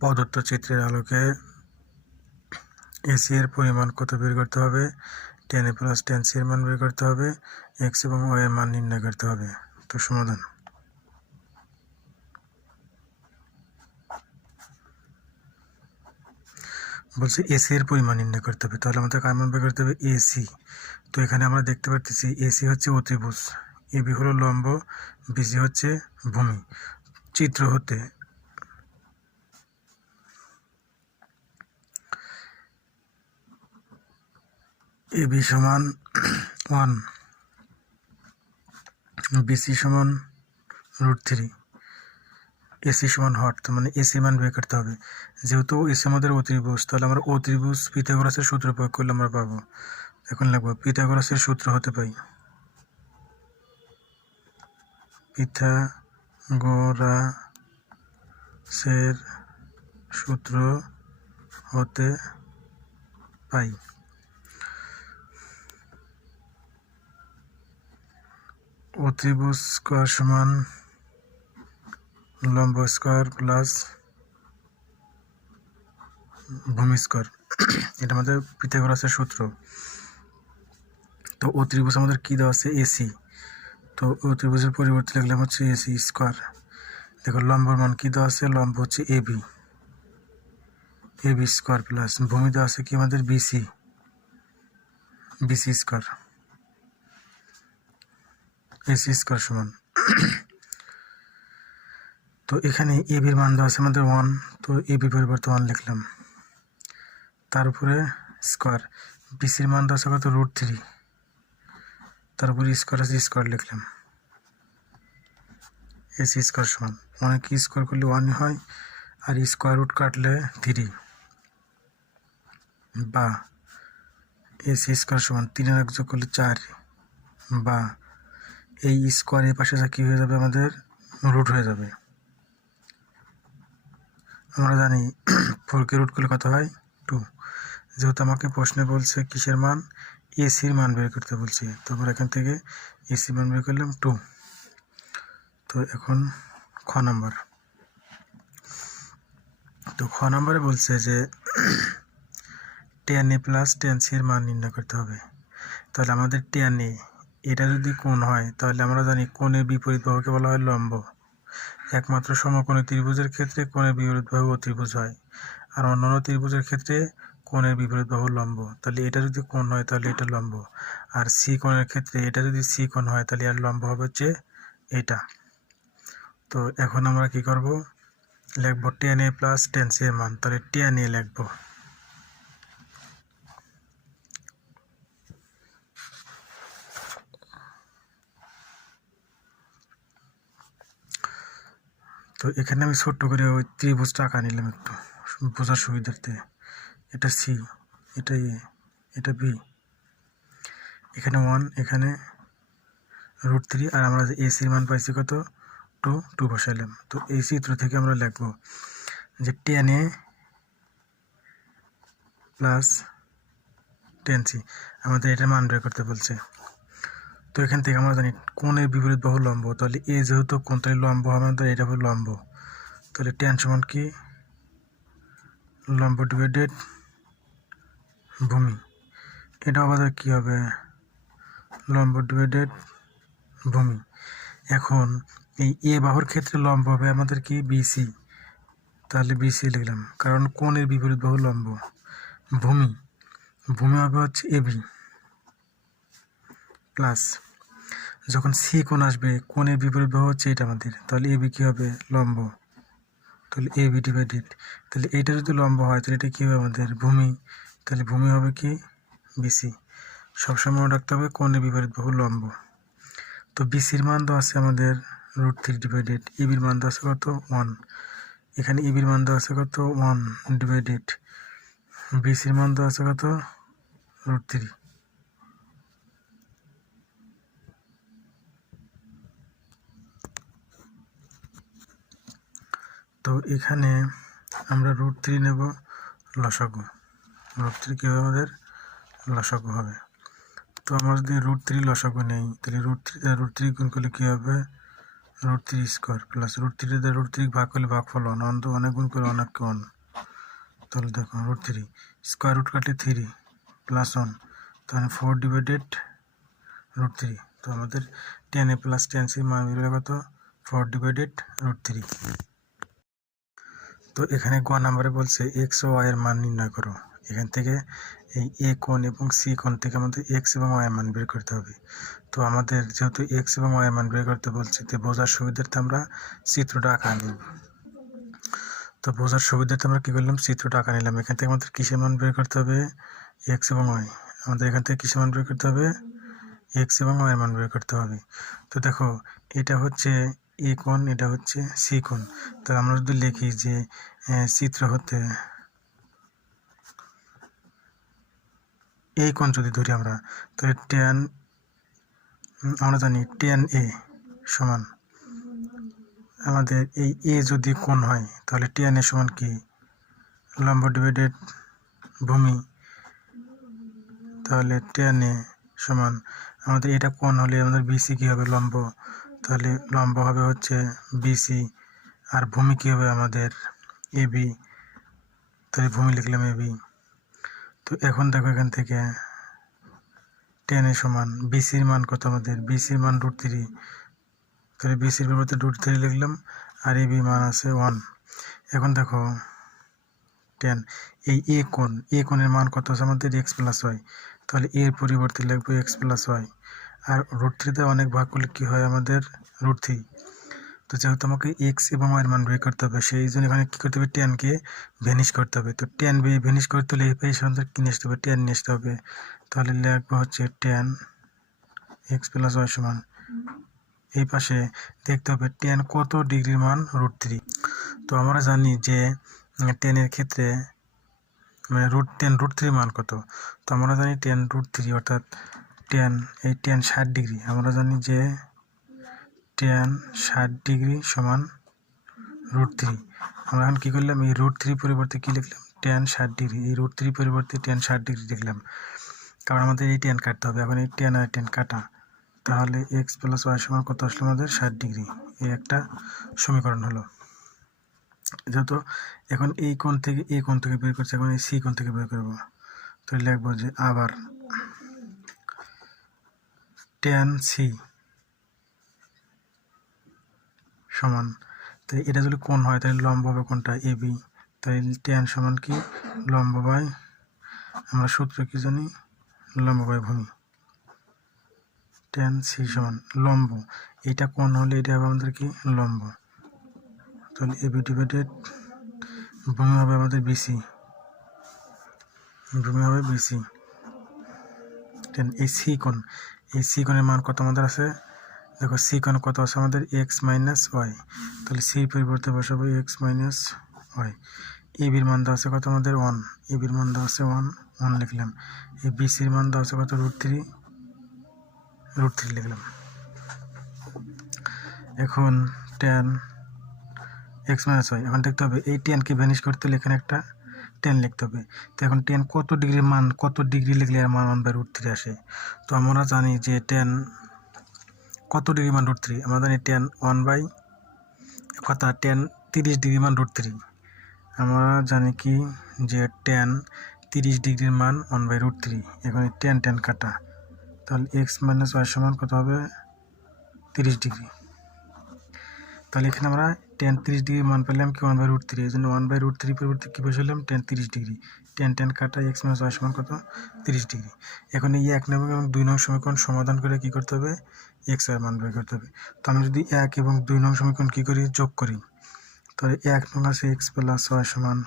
প্রদত্ত চিত্রের আলোকে এসি এর পরিমাণ কত বের করতে হবে, tan a plus tan c এর মান বের করতে হবে, এক্স এবং ওয়াই এর মান নির্ণয় করতে হবে। তো সমাধান বলছে এসি এর পরিমাণ নির্ণয় করতে হবে, তাহলে আমাদের কার মান বের করতে হবে, এসি। তো এখানে আমরা দেখতে পাচ্ছি এসি হচ্ছে অতিভুজ, এবি হলো লম্ব, বিসি হচ্ছে ভূমি। চিত্র হতে এবি সমান 1, বিসি সমান √3, এসি সমান হট, তার মানে এসি মান বের করতে হবে। যেহেতু এসি আমাদের অতিভুজ, তাহলে আমরা অতিভুজ পিথাগোরাসের সূত্র প্রয়োগ করলে আমরা পাবো। এখন লিখবো পিথাগোরাসের সূত্র হতে পাই, পিথাগোরাসের সূত্র হতে পাই অতিভুজ স্কয়ার সমান লম্ব স্কয়ার প্লাস ভূমি স্কয়ার, এটা আমাদের পিথাগোরাসের সূত্র। তো অতিভুজ আমাদের কি দেওয়া আছে, এসি, তো অতিভুজের পরিবর্তে লিখলাম হচ্ছে এসি স্কয়ার। দেখো লম্বর মান কি দেওয়া আছে, লম্ব হচ্ছে এবি, এবি স্কয়ার প্লাস ভূমি দেওয়া আছে কি আমাদের BC, BC square, AC square সমান। তো এখানে এবির মান দেওয়া আছে আমাদের 1, তো এবি পরিবর্তে 1 লিখলাম, তার উপরে স্কয়ার, বিসির মান দেওয়া আছে কত √3, তার উপরে স্কয়ার আছে স্কয়ার লিখলাম, এসি স্কয়ার সমান, অনেক স্কয়ার করলে 1 হয়, আর স্কয়ার রুট কাটলে 3, বা এসি স্কয়ার সমান 3 এর যোগ করলে 4, বা এই স্কয়ার এর পাশে যা কি হয়ে যাবে আমাদের রুট হয়ে যাবে। আমরা জানি 4 কে রুট করলে কত হয় 2, যেহেতু আমাকে প্রশ্নে বলছে কিসের মান, এসির মান বের করতে বলছে, তারপর এখান থেকে এসি মান বের করলাম 2। তো এখন খ নাম্বার, তো খ নাম্বারে বলছে যে tan a plus tan c এর মান নির্ণয় করতে হবে। তাহলে আমাদের tan a এটা যদি কোণ হয়, তাহলে আমরা জানি কোণের বিপরীত বাহুকে বলা হয় লম্ব। একমাত্র সমকোণী ত্রিভুজের ক্ষেত্রে কোণের বিপরীত বাহু অতিভুজ হয়, আর অন্যান্য ত্রিভুজের ক্ষেত্রে কোণের বিপরীত বাহু লম্ব। তাহলে এটা যদি কোণ হয় তাহলে এটা লম্ব, আর সি কোণের ক্ষেত্রে এটা যদি সি কোণ হয় তাহলে এর লম্ব হবে হচ্ছে এটা। তো এখন আমরা কি করব, লিখব tan a plus tan c এর মান, তাহলে tan a লিখব, তো এখানে আমি ছোট্ট করে ওই ত্রিভুজটা আঁকা নিলাম একটু বোঝার সুবিধার্থে। এটা সি, এটা এ, এটা বি, এখানে 1, এখানে √3, আর আমরা যে এসির মান পাইছি কত 2 বসাইলাম। তো এই চিত্র থেকে আমরা লিখব যে tan a plus tan c, আমাদের এটার মান বের করতে বলছে। তো এখান থেকে আমরা জানি কোণের বিপরীত বাহু লম্ব, তাহলে এ যেহেতু কোণ তাহলে লম্ব হবে, আমাদের এটা হবে লম্ব, তাহলে tan সমান কি লম্ব ডিভাইডেড ভূমি, এটা আমাদের কি হবে লম্ব ডিভাইডেড ভূমি। এখন এই এ বাহুর ক্ষেত্রে লম্ব হবে আমাদের কি বিসি, তাহলে বিসি লিখলাম, কারণ কোণের বিপরীত বাহু লম্ব। ভূমি, ভূমি হবে হচ্ছে এবি, প্লাস যখন সি কোণ আসবে কোণের বিপরীত বাহু হচ্ছে এটা আমাদের, তাহলে এবি কি হবে লম্ব, তাহলে এবি ডিভাইডেড, তাহলে এইটা যদি লম্ব হয় তাহলে এটা কী হবে আমাদের ভূমি, তাহলে ভূমি হবে কি বিসি। সবসময় মনে রাখতে হবে কোণের বিপরীত বাহু লম্ব। তো বিসির মান তো আছে আমাদের √3 ডিভাইডেড, ইবির মান তো আছে কত 1, এখানে ইবির মান তো আছে কত 1 ডিভাইডেড বিসির মান তো আছে কত √3। তো এখানে আমরা √3 নেব লসাগু, √3 কি হবে আমাদের লসাগু হবে। তো আমরা যদি √3 লসাগু নেই তাহলে √3 গুণ করলে কী হবে √3 স্কোয়ার প্লাস √3 দিয়ে √3 ভাগ করলে ভাগফল 1, অন তো অনেক গুণ করে অনেককে 1। তাহলে দেখো √3 স্কোয়ার রুট কাটলে 3 প্লাস 1, তাহলে 4/√3। তো আমাদের tan a plus tan c মান বেরোলে কত? 4/√3। তো এখানে গ নাম্বারে বলছে এক্স ও ওয়াই এর মান নির্ণয় করো। এখান থেকে এই এ কোণ এবং সি কোণ থেকে আমাদের এক্স এবং ওয়াই এর মান বের করতে হবে। তো আমাদের যেহেতু এক্স এবং ওয়াই এর মান বের করতে বলছে, তো বোঝার সুবিধার্থে আমরা চিত্রটা আঁকা নিব। তো বোঝার সুবিধার্থে আমরা কী করলাম, চিত্রটা আঁকা নিলাম। এখান থেকে আমাদের কিসের মান বের করতে হবে? এক্স এবং ওয়াই। আমাদের এখান থেকে কিসের মান বের করতে হবে? এক্স এবং ওয়াই এর মান বের করতে হবে। তো দেখো এটা হচ্ছে এ কোণ, এটা হচ্ছে সি কোণ। তো আমরা যদি লিখি যে চিত্র হতে এই কোণ যদি ধরি আমরা, তাহলে আমরা জানি tan a সমান আমাদের এই এ যদি কোণ হয় তাহলে tan a সমান কি? লম্ব ডিভাইডেড ভূমি। তাহলে tan a সমান আমাদের এটা কোণ হলে আমাদের বিসি কী হবে? লম্ব। তাহলে লম্ব হবে হচ্ছে বিসি, আর ভূমি কী হবে আমাদের? এবি। তাহলে ভূমি লিখলাম এবি। তো এখন দেখো এখান থেকে tan a সমান বিসির মান কত আমাদের? বিসির মান √3। তাহলে বিসির পরিবর্তে √3 লিখলাম, আর এবি মান আছে 1। এখন দেখো tan এই এ কোণের মান কত আছে আমাদের? X plus y. তাহলে এর পরিবর্তে লিখবো এক্স প্লাস ওয়াই, আর √3 অনেক ভাগ করলে কী হয় আমাদের? √3। তো যেহেতু আমাকে এক্স এবং ওয়াইয়ের মান বের করতে হবে, সেই জন্য এখানে কী করতে হবে? ট্যানকে ভ্যানিশ করতে হবে। তো ট্যান ভ্যানিশ করতে হলে এই সাধারণত কী নিয়ে আসতে হবে? ট্যান নিয়ে আসতে হবে। তাহলে লিখবো হচ্ছে tan এক্স প্লাস ওয়াই সমান, এই পাশে দেখতে হবে tan কত ডিগ্রির মান? √3। তো আমরা জানি যে ট্যানের ক্ষেত্রে মানে tan √3 মান কত? তো আমরা জানি tan √3 অর্থাৎ এই tan 60 ডিগ্রি। আমরা জানি যে tan 60 ডিগ্রি সমান √3। আমরা এখন কী করলাম? এই √3 পরিবর্তে কী লিখলাম? tan 60 degree. এই √3 পরিবর্তে tan 60 ডিগ্রি লিখলাম, কারণ আমাদের এই tan কাটতে হবে। এখন এই tan আর tan কাটা, তাহলে এক্স প্লাস ওয়াই সমান কত আসলে আমাদের? 60 ডিগ্রি। এই একটা সমীকরণ হলো। যেহেতু এখন এই কোণ থেকে এ কোণ থেকে বের করছে, এখন এই সি কোণ থেকে বের করবো। তো লিখবো যে আবার tan সি সমান, তো এটা যদি কোণ হয় তাহলে লম্ব হবে কোনটা? এবি। তাই tan সমান কি? লম্ব বাই, আমরা সূত্র কি জানি? লম্ব বাই ভূমি। tan সি সমান লম্ব, এটা কোণ হলে এটা হবে আমাদের কি? লম্ব। তাহলে এবি ডিভাইডেড ভূমি হবে আমাদের বিসি। ভূমি হবে বিসি। এই সি কোণের মান কত আমাদের আছে? দেখো সি কোণ কত আছে আমাদের? X minus y. তাহলে সি পরিবর্তে বসাবো এক্স মাইনাস ওয়াই। এবির মান দেওয়া আছে কত আমাদের? 1। এবির মান দেওয়া আছে 1 লিখলাম। এই বিসির মান দেওয়া আছে কত? √3 লিখলাম। এখন tan এক্স মাইনাস ওয়াই, এখন দেখতে হবে এই ট্যানকে ভ্যানিশ করতে হলে এখানে একটা tan লিখতে হবে। তো এখন tan কত ডিগ্রির মান, কত ডিগ্রি লিখলে এর মান 1/√3 আসে? তো আমরা জানি যে tan কত ডিগ্রি মান? √3। আমরা জানি tan 30 ডিগ্রি মান √3। আমরা জানি কি যে tan 30 ডিগ্রির মান 1/√3। এখন tan কাটা, তাহলে এক্স মাইনাস ওয়াই সমান কত হবে? 30 ডিগ্রি। তাহলে এখানে আমরা tan 30 ডিগ্রি মান পেলাম কি? 1/√3। এই জন্য 1/√3 পরিবর্তে কী বসালাম? tan 30 degree. tan কাটা এক্স মাইনাস ওয়াই সমান কত? 30 ডিগ্রি। এখন এই 1 নং এবং 2 নং সমীকরণ সমাধান করে কী করতে হবে? এক্স এর মান বের করতে হবে। তো আমি যদি 1 এবং 2 নং সমীকরণ কী করি? যোগ করি, তাহলে 1 নং আছে এক্স প্লাস ওয়াই সমান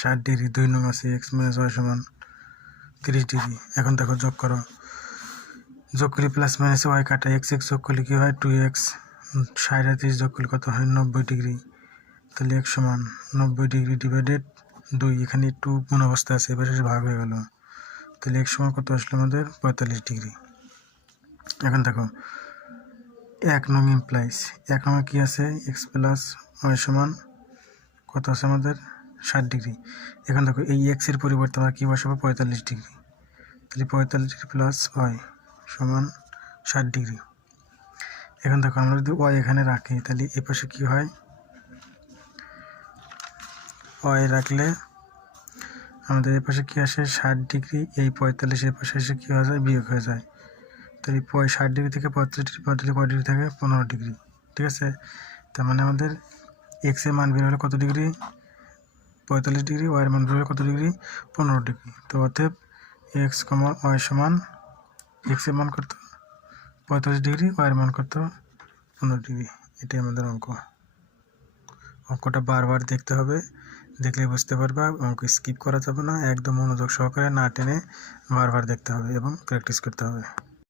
60 ডিগ্রি, 2 নং আছে এক্স মাইনাস ওয়াই সমান 30 ডিগ্রি। এখন দেখো যোগ করো, যোগ করি প্লাস মাইনাসে ওয়াই কাটা এক্স যোগ করলে কী হয়? 2x। 60 আর 30 যোগ করলে কত হয়? 90 ডিগ্রি। তাহলে x সমান 90 ডিগ্রি ডিভাইডেড 2। এখানে একটু গুণ অবস্থা আছে, এবার ভাগ হয়ে গেল। তাহলে x সমান কত আসলে আমাদের? 45 ডিগ্রি। এখন দেখো 1 নং ইমপ্লাইজ 1 নং কী আছে? এক্স প্লাস ওয়াই সমান কত আছে আমাদের? 60 ডিগ্রি। এখন দেখো এই এক্সের পরিবর্তে আমরা কী বসাবো? 45 ডিগ্রি। তাহলে 45 ডিগ্রি প্লাস ওয়াই সমান 60 ডিগ্রি। এখন দেখো আমরা যদি ওয়াই এখানে রাখি তাহলে এই পাশে কী হয়, ওয়াই রাখলে আমাদের এই পাশে কী আসে 60 ডিগ্রি, এই 45 এই পাশে এসে কী হয়ে যায়, বিয়োগ হয়ে যায়। তাহলে 60 ডিগ্রি থেকে 35 ডিগ্রি কয় ডিগ্রি থাকে, 15 ডিগ্রি। ঠিক আছে, তার মানে আমাদের এক্স এর মান বের হলে কত ডিগ্রি, 45 ডিগ্রি, ওয়াই এর মান বের হলে কত ডিগ্রি, 15 ডিগ্রি। তো অতএব এক্স কমা ওয়াই সমান এক্স এর মান কত 45 ডিগ্রি, ওয়াই এর মান কত 15 ডিগ্রি। এটাই আমাদের অঙ্ক। অঙ্কটা বারবার দেখতে হবে, দেখলে বুঝতে পারবা। অঙ্ক স্কিপ করা যাবে না, একদম মনোযোগ সহকারে না টেনে বারবার দেখতে হবে এবং প্র্যাকটিস করতে হবে।